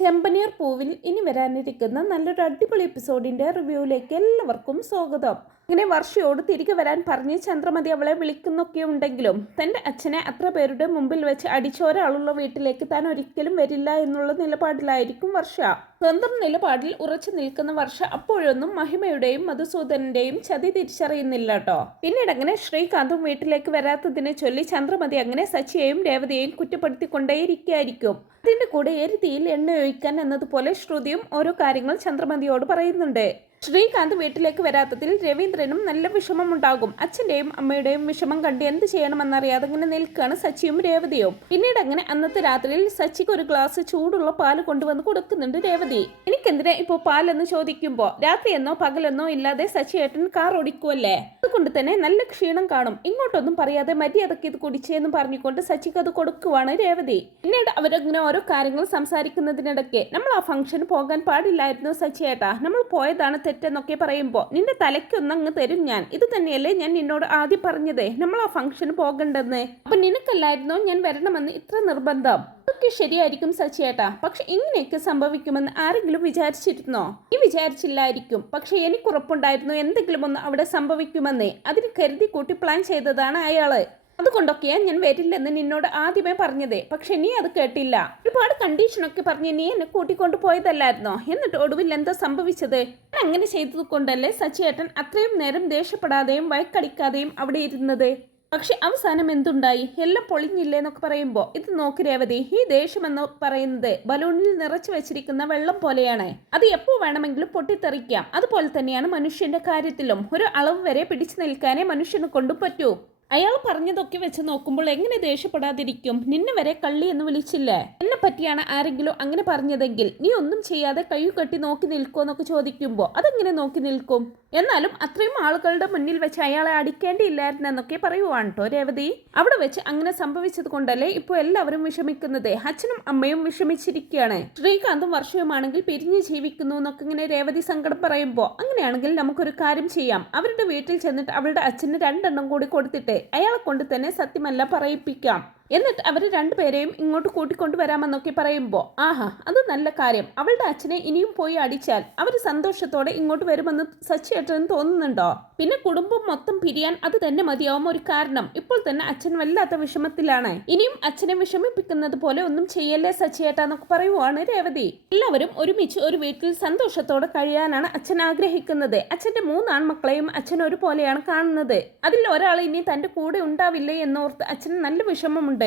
ചെമ്പനീർ പൂവിൽ ഇനി വരാനിരിക്കുന്ന നല്ലൊരു അടിപൊളി എപ്പിസോഡിന്റെ റിവ്യൂയിലേക്ക് എല്ലാവർക്കും സ്വാഗതം. ഇങ്ങനെ വർഷയോട് തിരികെ വരാൻ പറഞ്ഞ് ചന്ദ്രമതി അവളെ വിളിക്കുന്നൊക്കെ ഉണ്ടെങ്കിലും തന്റെ അച്ഛനെ അത്ര പേരുടെ മുമ്പിൽ വെച്ച് അടിച്ച ഒരാളുള്ള വീട്ടിലേക്ക് താൻ ഒരിക്കലും വരില്ല എന്നുള്ള നിലപാടിലായിരിക്കും വർഷ. സ്വന്തം നിലപാടിൽ ഉറച്ചു നിൽക്കുന്ന വർഷ അപ്പോഴൊന്നും മഹിമയുടെയും മധുസൂദനന്റെയും ചതി തിരിച്ചറിയുന്നില്ല കേട്ടോ. പിന്നീട് അങ്ങനെ ശ്രീകാന്തും വീട്ടിലേക്ക് വരാത്തതിനെ ചൊല്ലി ചന്ദ്രമതി അങ്ങനെ സച്ചിയെയും രേവതിയെയും കുറ്റപ്പെടുത്തിക്കൊണ്ടേയിരിക്കുകയായിരിക്കും. അതിന്റെ കൂടെ എരുതിയിൽ എണ്ണ ഒഴിക്കാൻ എന്നതുപോലെ ശ്രുതിയും ഓരോ കാര്യങ്ങൾ ചന്ദ്രമതിയോട് പറയുന്നുണ്ട്. ശ്രീകാന്ത് വീട്ടിലേക്ക് വരാത്തതിൽ രവീന്ദ്രനും നല്ല വിഷമമുണ്ടാകും. അച്ഛന്റെയും അമ്മയുടെയും വിഷമം കണ്ട് എന്ത് ചെയ്യണമെന്നറിയാതെ അങ്ങനെ നിൽക്കുകയാണ് സച്ചിയും രേവതിയും. പിന്നീട് അങ്ങനെ അന്നത്തെ രാത്രിയിൽ സച്ചിക്ക് ഒരു ഗ്ലാസ് ചൂടുള്ള പാല് കൊണ്ടുവന്ന് കൊടുക്കുന്നുണ്ട് രേവതി. എനിക്കെന്തിനാ ഇപ്പോ പാലെന്ന് ചോദിക്കുമ്പോ രാത്രിയെന്നോ പകലെന്നോ ഇല്ലാതെ സച്ചി ഏട്ടൻ കാർ ഓടിക്കുമല്ലേ, അതുകൊണ്ട് തന്നെ നല്ല ക്ഷീണം കാണും, ഇങ്ങോട്ടൊന്നും പറയാതെ മര്യാദക്ക് ഇത് കുടിച്ചെന്ന് പറഞ്ഞുകൊണ്ട് സച്ചിക്ക് അത് കൊടുക്കുവാണ് രേവതി. പിന്നീട് അവരങ്ങനെ ഓരോ കാര്യങ്ങൾ സംസാരിക്കുന്നതിനിടയ്ക്ക് നമ്മൾ ആ ഫംഗ്ഷന് പോകാൻ പാടില്ലായിരുന്നു സച്ചി ഏട്ടാ, നമ്മൾ പോയതാണ് തെറ്റെന്നൊക്കെ പറയുമ്പോ നിന്റെ തലയ്ക്കൊന്നങ്ങ് തരും ഞാൻ. ഇത് തന്നെയല്ലേ ഞാൻ നിന്നോട് ആദ്യം പറഞ്ഞതേ, നമ്മൾ ആ ഫംഗ്ഷന് പോകണ്ടെന്ന്. അപ്പൊ നിനക്കല്ലായിരുന്നോ ഞാൻ വരണമെന്ന് ഇത്ര നിർബന്ധം? അതൊക്കെ ശരിയായിരിക്കും സച്ചിയേട്ടാ, പക്ഷെ ഇങ്ങനെയൊക്കെ സംഭവിക്കുമെന്ന് ആരെങ്കിലും വിചാരിച്ചിരുന്നോ? നീ വിചാരിച്ചില്ലായിരിക്കും, പക്ഷെ എനിക്കുറപ്പുണ്ടായിരുന്നു എന്തെങ്കിലും ഒന്ന് അവിടെ സംഭവിക്കുമെന്നേ. അതിന് കരുതി കൂട്ടി പ്ലാൻ ചെയ്തതാണ് അയാള്. അതുകൊണ്ടൊക്കെയാ ഞാൻ വരില്ലെന്ന് നിന്നോട് ആദ്യമേ പറഞ്ഞതേ, പക്ഷെ നീ അത് കേട്ടില്ല. ഒരുപാട് കണ്ടീഷനൊക്കെ പറഞ്ഞ് നീ എന്നെ കൂട്ടിക്കൊണ്ടു പോയതല്ലായിരുന്നോ? എന്നിട്ട് ഒടുവിൽ എന്താ സംഭവിച്ചത്? ഞാൻ അങ്ങനെ ചെയ്തത് കൊണ്ടല്ലേ സച്ചിയേട്ടൻ അത്രയും നേരം ദേഷ്യപ്പെടാതെയും വഴക്കടിക്കാതെയും അവിടെ ഇരുന്നത്? പക്ഷെ അവസാനം എന്തുണ്ടായി? എല്ലാം പൊളിഞ്ഞില്ലേ എന്നൊക്കെ പറയുമ്പോ ഇത് നോക്ക് രേവതി, ഈ ദേഷ്യം എന്ന് പറയുന്നത് ബലൂണിൽ നിറച്ചു വെച്ചിരിക്കുന്ന വെള്ളം പോലെയാണ്. അത് എപ്പോ വേണമെങ്കിലും പൊട്ടിത്തെറിക്കാം. അതുപോലെ തന്നെയാണ് മനുഷ്യന്റെ കാര്യത്തിലും. ഒരു അളവ് വരെ പിടിച്ചു നിൽക്കാനേ മനുഷ്യനെ കൊണ്ടു പറ്റൂ. അയാൾ പറഞ്ഞതൊക്കെ വെച്ച് നോക്കുമ്പോൾ എങ്ങനെ ദേഷ്യപ്പെടാതിരിക്കും? നിന്നെ വരെ കള്ളി എന്ന് വിളിച്ചില്ലേ? എന്നെ പറ്റിയാണ് ആരെങ്കിലും അങ്ങനെ പറഞ്ഞതെങ്കിൽ നീ ഒന്നും ചെയ്യാതെ കൈ കെട്ടി നോക്കി നിൽക്കുമോ എന്നൊക്കെ ചോദിക്കുമ്പോൾ അതെങ്ങനെ നോക്കി നിൽക്കും? എന്നാലും അത്രയും ആളുകളുടെ മുന്നിൽ വെച്ച് അയാളെ അടിക്കേണ്ടിയില്ലായിരുന്നു എന്നൊക്കെ പറയുവാണ് കേട്ടോ രേവതി. അവിടെ വെച്ച് അങ്ങനെ സംഭവിച്ചത് കൊണ്ടല്ലേ ഇപ്പോൾ എല്ലാവരും വിഷമിക്കുന്നത്. അച്ഛനും അമ്മയും വിഷമിച്ചിരിക്കുകയാണ്. ശ്രീകാന്തും വർഷവുമാണെങ്കിൽ പിരിഞ്ഞ് ജീവിക്കുന്നു എന്നൊക്കെ ഇങ്ങനെ രേവതി സങ്കടം പറയുമ്പോൾ അങ്ങനെയാണെങ്കിൽ നമുക്കൊരു കാര്യം ചെയ്യാം. അവരുടെ വീട്ടിൽ ചെന്നിട്ട് അവളുടെ അച്ഛന് 2 എണ്ണം കൂടി കൊടുത്തിട്ട് അയാളെ കൊണ്ട് തന്നെ സത്യമല്ല പറയിപ്പിക്കാം. എന്നിട്ട് അവർ രണ്ടുപേരെയും ഇങ്ങോട്ട് കൂട്ടിക്കൊണ്ടുവരാമെന്നൊക്കെ പറയുമ്പോൾ ആഹാ, അത് നല്ല കാര്യം. അവളുടെ അച്ഛനെ ഇനിയും പോയി അടിച്ചാൽ അവർ സന്തോഷത്തോടെ ഇങ്ങോട്ട് വരുമെന്ന് സച്ചിയേട്ടന് തോന്നുന്നുണ്ടോ? പിന്നെ കുടുംബം മൊത്തം പിരിയാൻ അത് തന്നെ മതിയാവും ഒരു കാരണം. ഇപ്പോൾ തന്നെ അച്ഛൻ വല്ലാത്ത വിഷമത്തിലാണ്. ഇനിയും അച്ഛനെ വിഷമിപ്പിക്കുന്നത് പോലെ ഒന്നും ചെയ്യല്ലേ സച്ചിയേട്ടാ എന്നൊക്കെ പറയുവാണ് രേവതി. എല്ലാവരും ഒരുമിച്ച് ഒരു വീട്ടിൽ സന്തോഷത്തോടെ കഴിയാനാണ് അച്ഛൻ ആഗ്രഹിക്കുന്നത്. അച്ഛന്റെ 3 ആൺമക്കളെയും അച്ഛൻ ഒരുപോലെയാണ് കാണുന്നത്. അതിൽ ഒരാൾ ഇനി തന്റെ കൂടെ ഉണ്ടാവില്ലേ എന്നോർത്ത് അച്ഛന് നല്ല വിഷമമുണ്ട്.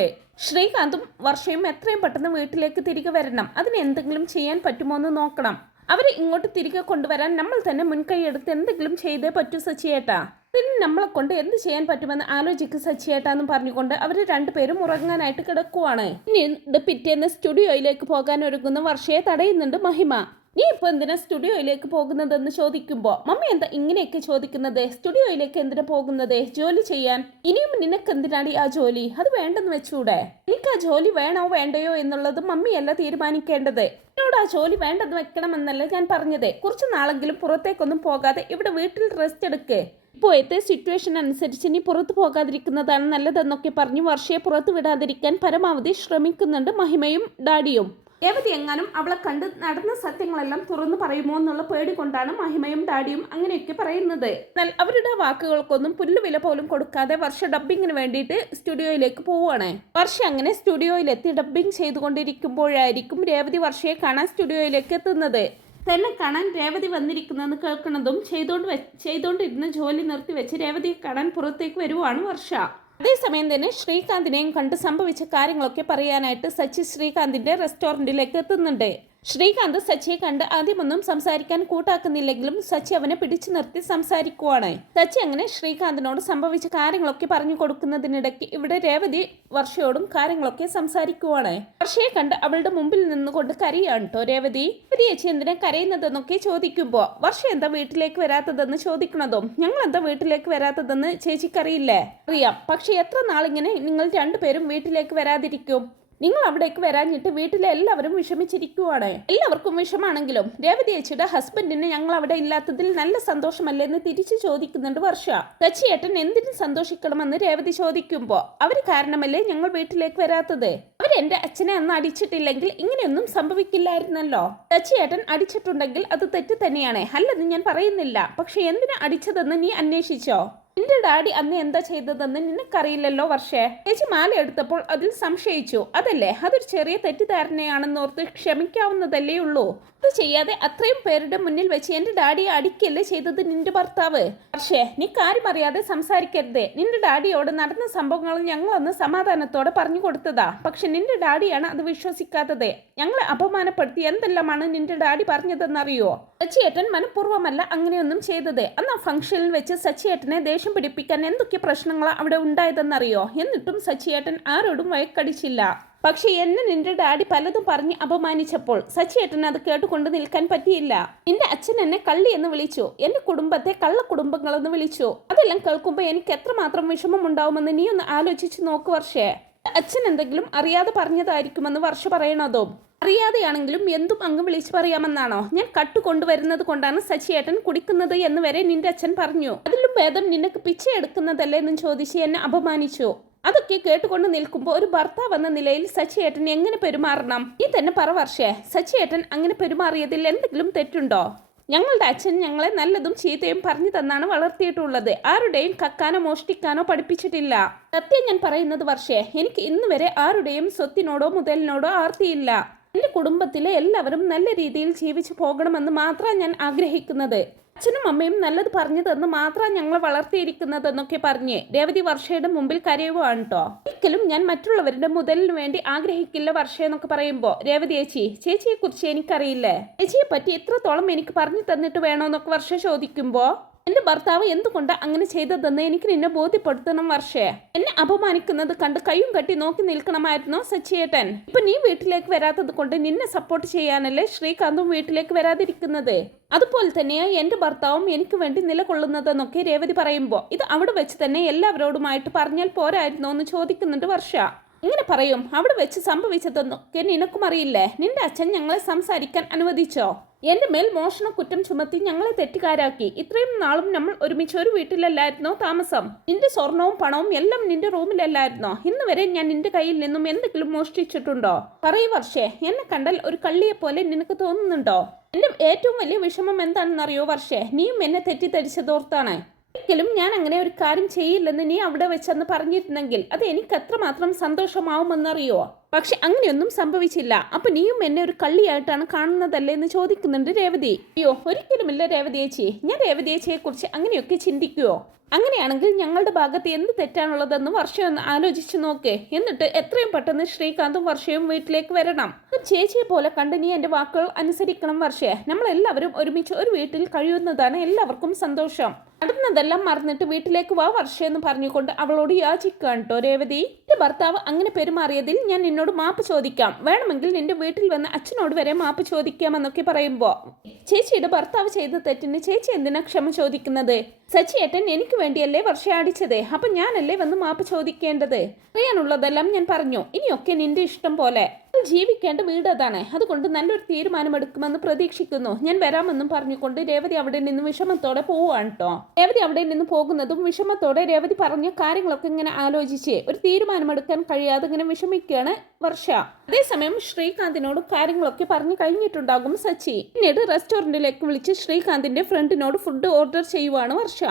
ശ്രീകാന്തും വർഷയും എത്രയും പെട്ടെന്ന് വീട്ടിലേക്ക് തിരികെ വരണം. അതിന് എന്തെങ്കിലും ചെയ്യാൻ പറ്റുമോ എന്ന് നോക്കണം. അവരെ ഇങ്ങോട്ട് തിരികെ കൊണ്ടുവരാൻ നമ്മൾ തന്നെ മുൻകൈ എടുത്ത് എന്തെങ്കിലും ചെയ്തേ പറ്റൂ സച്ചിയേട്ടാ. ഇതിന് നമ്മളെ കൊണ്ട് എന്ത് ചെയ്യാൻ പറ്റുമെന്ന് ആലോചിക്കും സച്ചിയേട്ടാന്ന് പറഞ്ഞുകൊണ്ട് അവർ രണ്ടുപേരും ഉറങ്ങാനായിട്ട് കിടക്കുവാണ്. ഇനി പിറ്റേന്ന് സ്റ്റുഡിയോയിലേക്ക് പോകാൻ ഒരുങ്ങുന്ന വർഷയെ തടയുന്നുണ്ട് മഹിമ. നീ ഇപ്പൊ എന്തിനാ സ്റ്റുഡിയോയിലേക്ക് പോകുന്നതെന്ന് ചോദിക്കുമ്പോ മമ്മി എന്താ ഇങ്ങനെയൊക്കെ ചോദിക്കുന്നത്? സ്റ്റുഡിയോയിലേക്ക് എന്തിനാ പോകുന്നത്? ജോലി ചെയ്യാൻ. ഇനിയും നിനക്ക് എന്തിനാടി ആ ജോലി? അത് വേണ്ടെന്ന് വെച്ചൂടെ? എനിക്ക് ആ ജോലി വേണോ വേണ്ടയോ എന്നുള്ളത് മമ്മിയല്ല തീരുമാനിക്കേണ്ടത്. എന്നോട് ആ ജോലി വേണ്ടെന്ന് വെക്കണമെന്നല്ല ഞാൻ പറഞ്ഞത്. കുറച്ച് നാളെങ്കിലും പുറത്തേക്കൊന്നും പോകാതെ ഇവിടെ വീട്ടിൽ റെസ്റ്റ് എടുക്ക്. ഇപ്പോഴത്തെ സിറ്റുവേഷൻ അനുസരിച്ച് നീ പുറത്തു പോകാതിരിക്കുന്നതാണ് നല്ലതെന്നൊക്കെ പറഞ്ഞ് വർഷയെ പുറത്തു വിടാതിരിക്കാൻ പരമാവധി ശ്രമിക്കുന്നുണ്ട് മഹിമയും ഡാഡിയും. രേവതി എങ്ങാനും അവളെ കണ്ട് നടന്ന സത്യങ്ങളെല്ലാം തുറന്നു പറയുമോ എന്നുള്ള പേടി കൊണ്ടാണ് മഹിമയും ഡാഡിയും അങ്ങനെയൊക്കെ പറയുന്നത്. എന്നാൽ അവരുടെ വാക്കുകൾക്കൊന്നും പുല്ലുവില പോലും കൊടുക്കാതെ വർഷ ഡബ്ബിങ്ങിന് വേണ്ടിയിട്ട് സ്റ്റുഡിയോയിലേക്ക് പോവുകയാണ്. വർഷ അങ്ങനെ സ്റ്റുഡിയോയിലെത്തി ഡബ്ബിങ് ചെയ്തുകൊണ്ടിരിക്കുമ്പോഴായിരിക്കും രേവതി വർഷയെ കാണാൻ സ്റ്റുഡിയോയിലേക്ക് എത്തുന്നത്. തന്നെ കാണാൻ രേവതി വന്നിരിക്കുന്നതെന്ന് കേൾക്കുന്നതും ചെയ്തുകൊണ്ടിരുന്ന ജോലി നിർത്തിവെച്ച് രേവതിയെ കാണാൻ പുറത്തേക്ക് വരുവാണ് വർഷ. അതേസമയം തന്നെ ശ്രീകാന്തിനെയും കണ്ട് സംഭവിച്ച കാര്യങ്ങളൊക്കെ പറയാനായിട്ട് സച്ചി ശ്രീകാന്തിന്റെ റെസ്റ്റോറൻറ്റിലേക്ക് എത്തുന്നുണ്ട്. ശ്രീകാന്ത് സച്ചിയെ കണ്ട് ആദ്യമൊന്നും സംസാരിക്കാൻ കൂട്ടാക്കുന്നില്ലെങ്കിലും സച്ചി അവനെ പിടിച്ചു നിർത്തി സംസാരിക്കുവാണ്. സച്ചി അങ്ങനെ ശ്രീകാന്തിനോട് സംഭവിച്ച കാര്യങ്ങളൊക്കെ പറഞ്ഞു കൊടുക്കുന്നതിനിടയ്ക്ക് ഇവിടെ രേവതി വർഷയോടും കാര്യങ്ങളൊക്കെ സംസാരിക്കുവാണ്. വർഷയെ കണ്ട് അവളുടെ മുമ്പിൽ നിന്നുകൊണ്ട് കരയാണ് കേട്ടോ രേവതി. ചേച്ചി എന്തിനാ കരയുന്നതെന്നൊക്കെ ചോദിക്കുമ്പോ വർഷ എന്താ വീട്ടിലേക്ക് വരാത്തതെന്ന് ചോദിക്കണതും ഞങ്ങൾ എന്താ വീട്ടിലേക്ക് വരാത്തതെന്ന് ചേച്ചിക്കറിയില്ലേ? അറിയാം, പക്ഷെ എത്ര നാളിങ്ങനെ നിങ്ങൾ രണ്ടുപേരും വീട്ടിലേക്ക് വരാതിരിക്കും? നിങ്ങൾ അവിടേക്ക് വരാഞ്ഞിട്ട് വീട്ടിലെ എല്ലാവരും വിഷമിച്ചിരിക്കുവാണ്. എല്ലാവർക്കും വിഷമാണെങ്കിലും രേവതി ചേച്ചിയുടെ ഹസ്ബൻഡിന് ഞങ്ങൾ അവിടെ ഇല്ലാത്തതിൽ നല്ല സന്തോഷമല്ലേ എന്ന് തിരിച്ചു ചോദിക്കുന്നുണ്ട് വർഷ. സച്ചിയേട്ടൻ എന്തിനു സന്തോഷിക്കണമെന്ന് രേവതി ചോദിക്കുമ്പോ അവര് കാരണമല്ലേ ഞങ്ങൾ വീട്ടിലേക്ക് വരാത്തത്. അവരെന്റെ അച്ഛനെ അന്ന് അടിച്ചിട്ടില്ലെങ്കിൽ ഇങ്ങനെയൊന്നും സംഭവിക്കില്ലായിരുന്നല്ലോ. സച്ചിയേട്ടൻ അടിച്ചിട്ടുണ്ടെങ്കിൽ അത് തെറ്റ് തന്നെയാണ്, അല്ലെന്ന് ഞാൻ പറയുന്നില്ല. പക്ഷെ എന്തിനാ അടിച്ചതെന്ന് നീ അന്വേഷിച്ചോ? നിന്റെ ഡാഡി അന്ന് എന്താ ചെയ്തതെന്ന് നിനക്കറിയില്ലല്ലോ വർഷേ. ചേച്ചി മാല എടുത്തപ്പോൾ അതിൽ സംശയിച്ചു, അതല്ലേ? അതൊരു ചെറിയ തെറ്റിദ്ധാരണയാണെന്നോർത്ത് ക്ഷമിക്കാവുന്നതല്ലേ ഉള്ളൂ. അത് ചെയ്യാതെ അത്രയും പേരുടെ മുന്നിൽ വെച്ച് എന്റെ ഡാഡിയെ അടിക്കല്ലേ ചെയ്തത് നിന്റെ ഭർത്താവ്. പക്ഷേ നീ കാര്യം അറിയാതെ സംസാരിക്കരുത്. നിന്റെ ഡാഡിയോട് നടന്ന സംഭവങ്ങൾ ഞങ്ങളൊന്ന് സമാധാനത്തോടെ പറഞ്ഞു കൊടുത്തതാ. പക്ഷെ നിന്റെ ഡാഡിയാണ് അത് വിശ്വസിക്കാത്തത്. ഞങ്ങളെ അപമാനപ്പെടുത്തി എന്തെല്ലാമാണ് നിന്റെ ഡാഡി പറഞ്ഞതെന്നറിയോ? സച്ചിയേട്ടൻ മനഃപൂർവ്വമല്ല അങ്ങനെയൊന്നും ചെയ്തത്. അന്ന് ആ ഫംഗ്ഷനിൽ വെച്ച് സച്ചിയേട്ടനെ ദേഷ്യം പിടിപ്പിക്കാൻ എന്തൊക്കെ പ്രശ്നങ്ങളാണ് അവിടെ ഉണ്ടായതെന്നറിയോ? എന്നിട്ടും സച്ചിയേട്ടൻ ആരോടും വഴക്കടിച്ചില്ല. പക്ഷെ എന്നെ നിന്റെ ഡാഡി പലതും പറഞ്ഞ് അപമാനിച്ചപ്പോൾ സച്ചിയേട്ടൻ അത് കേട്ടുകൊണ്ട് നിൽക്കാൻ പറ്റിയില്ല. നിന്റെ അച്ഛൻ എന്നെ കള്ളി എന്ന് വിളിച്ചു, എന്റെ കുടുംബത്തെ കള്ള കുടുംബങ്ങളെന്ന് വിളിച്ചു. അതെല്ലാം കേൾക്കുമ്പോൾ എനിക്ക് എത്രമാത്രം വിഷമം ഉണ്ടാവുമെന്ന് നീ ഒന്ന് ആലോചിച്ച് നോക്ക് വർഷേ. അച്ഛൻ എന്തെങ്കിലും അറിയാതെ പറഞ്ഞതായിരിക്കുമെന്ന് വർഷ പറയണതും. അറിയാതെയാണെങ്കിലും എന്തും അങ്ങ് വിളിച്ചു പറയാമെന്നാണോ? ഞാൻ കട്ടു കൊണ്ടുവരുന്നത് കൊണ്ടാണ് സച്ചിയേട്ടൻ കുടിക്കുന്നത് എന്ന് വരെ നിന്റെ അച്ഛൻ പറഞ്ഞു. അതിലും ഭേദം നിനക്ക് പിച്ച എടുക്കുന്നതല്ലേ എന്നും ചോദിച്ച് എന്നെ അപമാനിച്ചു. അതൊക്കെ കേട്ടുകൊണ്ട് നിൽക്കുമ്പോൾ ഒരു ഭർത്താവ് എന്ന നിലയിൽ സച്ചിയേട്ടൻ എങ്ങനെ പെരുമാറണം? നീ തന്നെ പറ വർഷേ. സച്ചിയേട്ടൻ അങ്ങനെ പെരുമാറിയതിൽ എന്തെങ്കിലും തെറ്റുണ്ടോ? ഞങ്ങളുടെ അച്ഛൻ ഞങ്ങളെ നല്ലതും ചീത്തയും പറഞ്ഞു തന്നാണ് വളർത്തിയിട്ടുള്ളത്. ആരുടെയും കക്കാനോ മോഷ്ടിക്കാനോ പഠിപ്പിച്ചിട്ടില്ല. സത്യം ഞാൻ പറയുന്നത് വർഷേ, എനിക്ക് ഇന്ന് വരെ ആരുടെയും സ്വത്തിനോടോ മുതലിനോടോ ആർത്തിയില്ല. എന്റെ കുടുംബത്തിലെ എല്ലാവരും നല്ല രീതിയിൽ ജീവിച്ചു പോകണമെന്ന് മാത്രമാണ് ഞാൻ ആഗ്രഹിക്കുന്നത്. അച്ഛനും അമ്മയും നല്ലത് പറഞ്ഞു തന്ന് മാത്രമാണ് ഞങ്ങളെ വളർത്തിയിരിക്കുന്നതെന്നൊക്കെ പറഞ്ഞ് രേവതി വർഷയുടെ മുമ്പിൽ കരയുവാണ് കേട്ടോ. ഒരിക്കലും ഞാൻ മറ്റുള്ളവരുടെ മുതലിന് വേണ്ടി ആഗ്രഹിക്കില്ല വർഷ എന്നൊക്കെ പറയുമ്പോൾ രേവതി ചേച്ചിയെ കുറിച്ച് എനിക്കറിയില്ലേ? ചേച്ചിയെ പറ്റി എത്രത്തോളം എനിക്ക് പറഞ്ഞു തന്നിട്ട് വേണോന്നൊക്കെ വർഷ ചോദിക്കുമ്പോൾ എന്റെ ഭർത്താവ് എന്തുകൊണ്ട് അങ്ങനെ ചെയ്തതെന്ന് എനിക്ക് നിന്നെ ബോധ്യപ്പെടുത്തണം വർഷേ. എന്നെ അപമാനിക്കുന്നത് കണ്ട് കയ്യും കെട്ടി നോക്കി നിൽക്കണമായിരുന്നോ സച്ചിയേട്ടൻ? ഇപ്പൊ നീ വീട്ടിലേക്ക് വരാത്തത് കൊണ്ട് നിന്നെ സപ്പോർട്ട് ചെയ്യാനല്ലേ ശ്രീകാന്തും വീട്ടിലേക്ക് വരാതിരിക്കുന്നത്. അതുപോലെ തന്നെയാ എന്റെ ഭർത്താവും എനിക്ക് വേണ്ടി നിലകൊള്ളുന്നതെന്നൊക്കെ രേവതി പറയുമ്പോൾ ഇത് അവിടെ വെച്ച് തന്നെ എല്ലാവരോടുമായിട്ട് പറഞ്ഞാൽ പോരായിരുന്നോ എന്ന് ചോദിക്കുന്നുണ്ട് വർഷ. ഇങ്ങനെ പറയും, അവിടെ വെച്ച് സംഭവിച്ചതെന്നൊക്കെ നിനക്കും അറിയില്ലേ? നിന്റെ അച്ഛൻ ഞങ്ങളെ സംസാരിക്കാൻ അനുവദിച്ചോ? എന്റെ മേൽ മോഷണ കുറ്റം ചുമത്തി ഞങ്ങളെ തെറ്റുകാരാക്കി. ഇത്രയും നാളും നമ്മൾ ഒരുമിച്ച് ഒരു വീട്ടിലല്ലായിരുന്നോ താമസം? നിന്റെ സ്വർണവും പണവും എല്ലാം നിന്റെ റൂമിലല്ലായിരുന്നോ? ഇന്ന് വരെ ഞാൻ നിന്റെ കയ്യിൽ നിന്നും എന്തെങ്കിലും മോഷ്ടിച്ചിട്ടുണ്ടോ? പറയൂ വർഷേ, എന്നെ കണ്ടാൽ ഒരു കള്ളിയെ പോലെ നിനക്ക് തോന്നുന്നുണ്ടോ? എന്റെ ഏറ്റവും വലിയ വിഷമം എന്താണെന്നറിയോ വർഷേ? നീയും എന്നെ തെറ്റിദ്ധരിച്ചതോർത്താണ്. ഒരിക്കലും ഞാൻ അങ്ങനെ ഒരു കാര്യം ചെയ്യില്ലെന്ന് നീ അവിടെ വെച്ചെന്ന് പറഞ്ഞിരുന്നെങ്കിൽ അത് എനിക്ക് എത്രമാത്രം സന്തോഷമാവുമെന്നറിയോ? പക്ഷെ അങ്ങനെയൊന്നും സംഭവിച്ചില്ല. അപ്പൊ നീയും എന്നെ ഒരു കള്ളിയായിട്ടാണ് കാണുന്നതല്ലേ എന്ന് ചോദിക്കുന്നുണ്ട് രേവതി. അയ്യോ ഒരിക്കലുമില്ല രേവതി ചേച്ചി. ഞാൻ രേവതി ചേച്ചിയെ കുറിച്ച് അങ്ങനെയൊക്കെ ചിന്തിക്കുവോ? അങ്ങനെയാണെങ്കിൽ ഞങ്ങളുടെ ഭാഗത്ത് എന്ത് തെറ്റാണുള്ളതെന്ന് വർഷ ഒന്ന് ആലോചിച്ചു നോക്ക്. എന്നിട്ട് എത്രയും പെട്ടെന്ന് ശ്രീകാന്തും വർഷയും വീട്ടിലേക്ക് വരണം. ചേച്ചിയെ പോലെ കണ്ട് നീ എന്റെ വാക്കുകൾ അനുസരിക്കണം വർഷേ. നമ്മളെല്ലാവരും ഒരുമിച്ച് ഒരു വീട്ടിൽ കഴിയുന്നതാണ് എല്ലാവർക്കും സന്തോഷം. നടന്നതെല്ലാം മറന്നിട്ട് വീട്ടിലേക്ക് വാ വർഷ എന്ന് പറഞ്ഞുകൊണ്ട് അവളോട് യാചിക്കാൻ കേട്ടോ രേവതി. എന്റെ ഭർത്താവ് അങ്ങനെ പെരുമാറിയതിൽ ഞാൻ നിന്നോട് മാപ്പ് ചോദിക്കാം. വേണമെങ്കിൽ നിന്റെ വീട്ടിൽ വന്ന് അച്ഛനോട് വരെ മാപ്പ് ചോദിക്കാമെന്നൊക്കെ പറയുമ്പോ ചേച്ചിയുടെ ഭർത്താവ് ചെയ്ത തെറ്റിന് ചേച്ചി എന്തിനാ ക്ഷമ ചോദിക്കുന്നത്? സച്ചിയേട്ടൻ എനിക്ക് വേണ്ടിയല്ലേ വർഷ അടിച്ചത്. അപ്പൊ ഞാനല്ലേ വന്ന് മാപ്പ് ചോദിക്കേണ്ടത്? അറിയാനുള്ളതെല്ലാം ഞാൻ പറഞ്ഞു. ഇനിയൊക്കെ നിന്റെ ഇഷ്ടം പോലെ. ജീവിക്കേണ്ട വീട് അതാണ്. അതുകൊണ്ട് നല്ലൊരു തീരുമാനമെടുക്കുമെന്ന് പ്രതീക്ഷിക്കുന്നു. ഞാൻ വരാമെന്നും പറഞ്ഞുകൊണ്ട് രേവതി അവിടെ നിന്ന് വിഷമത്തോടെ പോവാണ് കേട്ടോ. രേവതി അവിടെ നിന്ന് പോകുന്നതും വിഷമത്തോടെ രേവതി പറഞ്ഞ കാര്യങ്ങളൊക്കെ ഇങ്ങനെ ആലോചിച്ച് ഒരു തീരുമാനമെടുക്കാൻ കഴിയാതെ ഇങ്ങനെ വിഷമിക്കുകയാണ് വർഷ. അതേസമയം ശ്രീകാന്തിനോട് കാര്യങ്ങളൊക്കെ പറഞ്ഞു കഴിഞ്ഞിട്ടുണ്ടാകും സച്ചി. പിന്നീട് റെസ്റ്റോറന്റിലേക്ക് വിളിച്ച് ശ്രീകാന്തിന്റെ ഫ്രണ്ടിനോട് ഫുഡ് ഓർഡർ ചെയ്യുവാണ് വർഷ.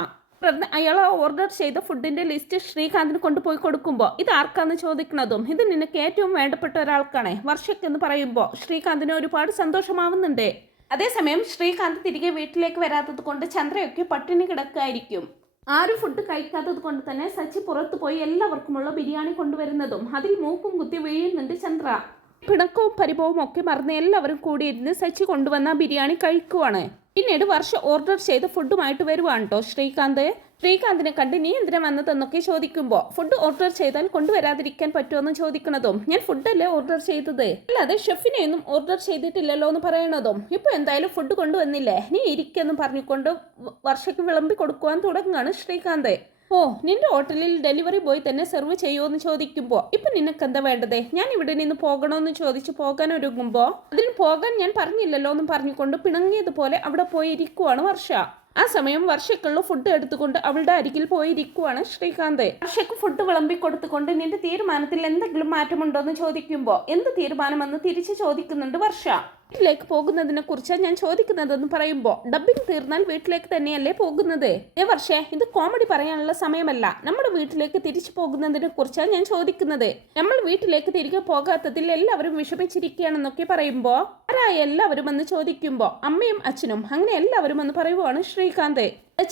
അയാൾ ഓർഡർ ചെയ്ത ഫുഡിന്റെ ലിസ്റ്റ് ശ്രീകാന്തിന് കൊണ്ടുപോയി കൊടുക്കുമ്പോൾ ഇത് ആർക്കാന്ന് ചോദിക്കുന്നതും ഇത് നിനക്ക് ഏറ്റവും വേണ്ടപ്പെട്ട ഒരാൾക്കാണ് വർഷയ്ക്കെന്ന് പറയുമ്പോൾ ശ്രീകാന്തിന് ഒരുപാട് സന്തോഷമാവുന്നുണ്ട്. അതേസമയം ശ്രീകാന്ത് തിരികെ വീട്ടിലേക്ക് വരാത്തത് കൊണ്ട് ചന്ദ്രയൊക്കെ പട്ടിണി കിടക്കായിരിക്കും. ആരും ഫുഡ് കഴിക്കാത്തത് കൊണ്ട് തന്നെ സച്ചി പുറത്തു പോയി എല്ലാവർക്കുമുള്ള ബിരിയാണി കൊണ്ടുവരുന്നതും അതിൽ മൂക്കും കുത്തി വീഴുന്നുണ്ട് ചന്ദ്ര. പിണക്കവും പരിഭവവും ഒക്കെ മറന്ന് എല്ലാവരും കൂടിയിരുന്ന് സച്ചി കൊണ്ടുവന്ന ബിരിയാണി കഴിക്കുവാണ്. പിന്നീട് വർഷ ഓർഡർ ചെയ്ത് ഫുഡുമായിട്ട് വരുവാണ് കേട്ടോ ശ്രീകാന്തിനെ കണ്ട് നീ എന്തിനാ വന്നതെന്നൊക്കെ ചോദിക്കുമ്പോൾ ഫുഡ് ഓർഡർ ചെയ്താൽ കൊണ്ടുവരാതിരിക്കാൻ പറ്റുമെന്ന് ചോദിക്കുന്നതും ഞാൻ ഫുഡല്ലേ ഓർഡർ ചെയ്തത്, അല്ലാതെ ഷെഫിനെയൊന്നും ഓർഡർ ചെയ്തിട്ടില്ലല്ലോ എന്ന് പറയണതും ഇപ്പൊ എന്തായാലും ഫുഡ് കൊണ്ടുവന്നില്ലേ നീ ഇരിക്കെന്ന് പറഞ്ഞുകൊണ്ട് വർഷയ്ക്ക് വിളമ്പി കൊടുക്കുവാൻ തുടങ്ങുകയാണ് ശ്രീകാന്ത്. ഓ, നിന്റെ ഹോട്ടലിൽ ഡെലിവറി ബോയ് തന്നെ സെർവ് ചെയ്യുമോ എന്ന് ചോദിക്കുമ്പോൾ ഇപ്പൊ നിനക്ക് എന്താ വേണ്ടത്? ഞാൻ ഇവിടെ നിന്ന് പോകണമെന്ന് ചോദിച്ച് പോകാൻ ഒരുങ്ങുമ്പോൾ അതിന് പോകാൻ ഞാൻ പറഞ്ഞില്ലല്ലോ എന്നും പറഞ്ഞുകൊണ്ട് പിണങ്ങിയതുപോലെ അവിടെ പോയിരിക്കുവാണ് വർഷ. ആ സമയം വർഷയ്ക്കുള്ള ഫുഡ് എടുത്തുകൊണ്ട് അവളുടെ അരികിൽ പോയിരിക്കുവാണ് ശ്രീകാന്ത്. വർഷയ്ക്ക് ഫുഡ് വിളമ്പി കൊടുത്തുകൊണ്ട് നിന്റെ തീരുമാനത്തിൽ എന്തെങ്കിലും മാറ്റമുണ്ടോ എന്ന് ചോദിക്കുമ്പോൾ എന്ത് തീരുമാനമെന്ന് തിരിച്ചു ചോദിക്കുന്നുണ്ട് വർഷ. വീട്ടിലേക്ക് പോകുന്നതിനെ കുറിച്ച് ഞാൻ ചോദിക്കുന്നതെന്ന് പറയുമ്പോൾ ഡബ്ബിംഗ് തീർന്നാൽ വീട്ടിലേക്ക് തന്നെയല്ലേ പോകുന്നത്? വർഷേ, ഇത് കോമഡി പറയാനുള്ള സമയമല്ല. നമ്മുടെ വീട്ടിലേക്ക് തിരിച്ചു പോകുന്നതിനെ കുറിച്ചാണ് ഞാൻ ചോദിക്കുന്നത്. നമ്മൾ വീട്ടിലേക്ക് തിരികെ പോകാത്തതിൽ എല്ലാവരും വിഷമിച്ചിരിക്കുകയാണെന്നൊക്കെ പറയുമ്പോൾ ആരായ എല്ലാവരും എന്ന് ചോദിക്കുമ്പോൾ അമ്മയും അച്ഛനും അങ്ങനെ എല്ലാവരും എന്ന് പറയുവാണ് ശ്രീകാന്ത്.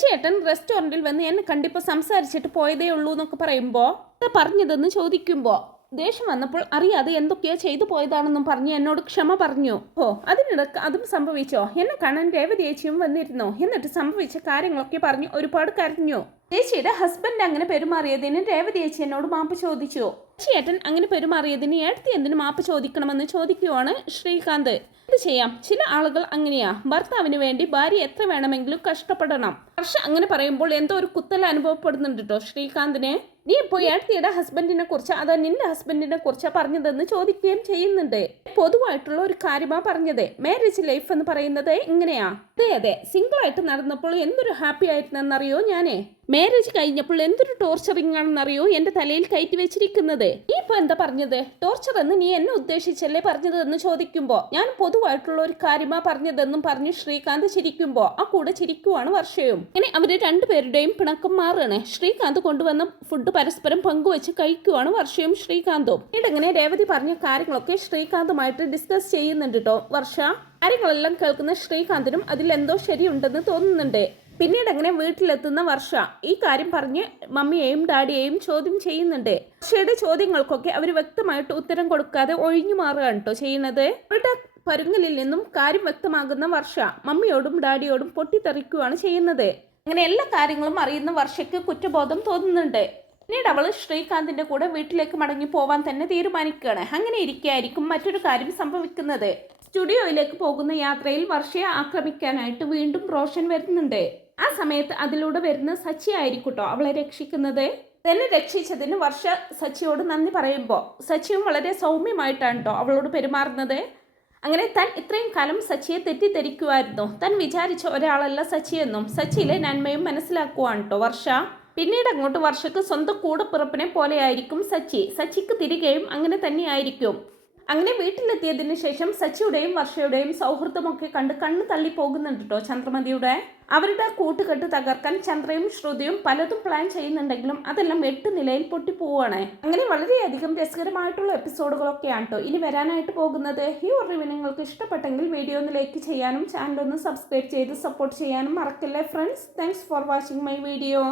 ചേട്ടൻ റെസ്റ്റോറൻറ്റിൽ വന്ന് എന്നെ കണ്ടിപ്പോൾ സംസാരിച്ചിട്ട് പോയതേ ഉള്ളൂ എന്നൊക്കെ പറയുമ്പോൾ പറഞ്ഞതെന്ന് ചോദിക്കുമ്പോൾ ദേഷ്യം വന്നപ്പോൾ അറിയാതെ എന്തൊക്കെയോ ചെയ്തു പോയതാണെന്നും പറഞ്ഞ് എന്നോട് ക്ഷമ പറഞ്ഞു. ഓ, അതിനിടക്ക് അതും സംഭവിച്ചോ? എന്നെ കാണാൻ രേവതി ചേച്ചിയും വന്നിരുന്നോ? എന്നിട്ട് സംഭവിച്ച കാര്യങ്ങളൊക്കെ പറഞ്ഞ് ഒരുപാട് കരഞ്ഞു. ചേച്ചിയുടെ ഹസ്ബൻഡ് അങ്ങനെ പെരുമാറിയതിന് രേവതി ചേച്ചി എന്നോട് മാപ്പ് ചോദിച്ചു. ചേട്ടൻ അങ്ങനെ പെരുമാറിയതിന് ഏടത്തി എന്തിനു മാപ്പ് ചോദിക്കണമെന്ന് ചോദിക്കുവാണ് ശ്രീകാന്ത്. ഇത് ചെയ്യാം, ചില ആളുകൾ അങ്ങനെയാ. ഭർത്താവിന് വേണ്ടി ഭാര്യ എത്ര വേണമെങ്കിലും കഷ്ടപ്പെടണം. പക്ഷെ അങ്ങനെ പറയുമ്പോൾ എന്തോ ഒരു കുത്തൽ അനുഭവപ്പെടുന്നുണ്ട് കേട്ടോ ശ്രീകാന്തിനെ. നീ ഇപ്പോൾ ഏടത്തിയുടെ ഹസ്ബൻഡിനെ കുറിച്ച് അതാ നിന്റെ ഹസ്ബൻഡിനെ കുറിച്ചാ പറഞ്ഞതെന്ന് ചോദിക്കുകയും ചെയ്യുന്നുണ്ട്. പൊതുവായിട്ടുള്ള ഒരു കാര്യമാണ് പറഞ്ഞത്. മാരേജ് ലൈഫ് എന്ന് പറയുന്നത് ഇങ്ങനെയാ. അതെ, സിംഗിൾ ആയിട്ട് നടന്നപ്പോൾ എന്തൊരു ഹാപ്പി ആയിരുന്നെന്നറിയോ ഞാനേ. മാരേജ് കഴിഞ്ഞപ്പോൾ എന്തൊരു ടോർച്ചറിങ് ആണെന്നറിയോ എന്റെ തലയിൽ കയറ്റി വെച്ചിരിക്കുന്നത്. നീ ഇപ്പൊ എന്താ പറഞ്ഞത്? ടോർച്ചർ എന്ന് നീ എന്നെ ഉദ്ദേശിച്ചല്ലേ പറഞ്ഞതെന്ന് ചോദിക്കുമ്പോ ഞാൻ പൊതുവായിട്ടുള്ള ഒരു കാര്യമാ പറഞ്ഞതെന്നും പറഞ്ഞ് ശ്രീകാന്ത് ചിരിക്കുമ്പോ ആ കൂടെ ചിരിക്കുവാണ് വർഷയും. അങ്ങനെ അവര് രണ്ടുപേരുടെയും പിണക്കം മാറുകയാണ്. ശ്രീകാന്ത് കൊണ്ടുവന്ന ഫുഡ് പരസ്പരം പങ്കുവെച്ച് കഴിക്കുവാണ് വർഷയും ശ്രീകാന്തും. ഇടങ്ങനെ രേവതി പറഞ്ഞ കാര്യങ്ങളൊക്കെ ശ്രീകാന്തുമായിട്ട് ഡിസ്കസ് ചെയ്യുന്നുണ്ട് കേട്ടോ വർഷ. കാര്യങ്ങളെല്ലാം കേൾക്കുന്ന ശ്രീകാന്തിനും അതിലെന്തോ ശരിയുണ്ടെന്ന് തോന്നുന്നുണ്ട്. പിന്നീട് അങ്ങനെ വീട്ടിലെത്തുന്ന വർഷ ഈ കാര്യം പറഞ്ഞ് മമ്മിയെയും ഡാഡിയെയും ചോദ്യം ചെയ്യുന്നുണ്ട്. വർഷയുടെ ചോദ്യങ്ങൾക്കൊക്കെ അവർ വ്യക്തമായിട്ട് ഉത്തരം കൊടുക്കാതെ ഒഴിഞ്ഞു മാറുകയാണ് കേട്ടോ ചെയ്യുന്നത്. അവരുടെ പരുങ്ങലിൽ നിന്നും കാര്യം വ്യക്തമാകുന്ന വർഷ മമ്മിയോടും ഡാഡിയോടും പൊട്ടിത്തെറിക്കുകയാണ് ചെയ്യുന്നത്. അങ്ങനെ എല്ലാ കാര്യങ്ങളും അറിയുന്ന വർഷയ്ക്ക് കുറ്റബോധം തോന്നുന്നുണ്ട്. പിന്നീട് അവൾ ശ്രീകാന്തിന്റെ കൂടെ വീട്ടിലേക്ക് മടങ്ങി പോവാൻ തന്നെ തീരുമാനിക്കുകയാണ്. അങ്ങനെ ഇരിക്കുകയായിരിക്കും മറ്റൊരു കാര്യം സംഭവിക്കുന്നത്. സ്റ്റുഡിയോയിലേക്ക് പോകുന്ന യാത്രയിൽ വർഷയെ ആക്രമിക്കാനായിട്ട് വീണ്ടും റോഷൻ വരുന്നുണ്ട്. ആ സമയത്ത് അതിലൂടെ വരുന്ന സച്ചി ആയിരിക്കട്ടോ അവളെ രക്ഷിക്കുന്നത്. തന്നെ രക്ഷിച്ചതിന് വർഷ സച്ചിയോട് നന്ദി പറയുമ്പോൾ സച്ചിയും വളരെ സൗമ്യമായിട്ടാണ് കേട്ടോ അവളോട് പെരുമാറുന്നത്. അങ്ങനെ താൻ ഇത്രയും കാലം സച്ചിയെ തെറ്റിദ്ധരിക്കുമായിരുന്നു. താൻ വിചാരിച്ച ഒരാളല്ല സച്ചിയെന്നും സച്ചിയിലെ നന്മയും മനസ്സിലാക്കുവാണ് കേട്ടോ വർഷ. പിന്നീട് അങ്ങോട്ട് വർഷക്ക് സ്വന്തം കൂടപ്പിറപ്പിനെ പോലെയായിരിക്കും സച്ചി. സച്ചിക്ക് തിരികെയും അങ്ങനെ തന്നെയായിരിക്കും. അങ്ങനെ വീട്ടിലെത്തിയതിന് ശേഷം സച്ചിയുടെയും വർഷയുടെയും സൗഹൃദമൊക്കെ കണ്ട് കണ്ണ് തള്ളി പോകുന്നുണ്ട് കേട്ടോ ചന്ദ്രമതിയുടെ. അവരുടെ കൂട്ടുകെട്ട് തകർക്കാൻ ചന്ദ്രയും ശ്രുതിയും പലതും പ്ലാൻ ചെയ്യുന്നുണ്ടെങ്കിലും അതെല്ലാം 8 നിലയിൽ പൊട്ടിപ്പോവാണ്. അങ്ങനെ വളരെയധികം രസകരമായിട്ടുള്ള എപ്പിസോഡുകളൊക്കെയാണ് കേട്ടോ ഇനി വരാനായിട്ട് പോകുന്നത്. ഈ ഒരു റിവ്യൂ നിങ്ങൾക്ക് ഇഷ്ടപ്പെട്ടെങ്കിൽ വീഡിയോ ഒന്ന് ലൈക്ക് ചെയ്യാനും ചാനൽ ഒന്ന് സബ്സ്ക്രൈബ് ചെയ്ത് സപ്പോർട്ട് ചെയ്യാനും മറക്കല്ലേ friends. Thanks for watching my video.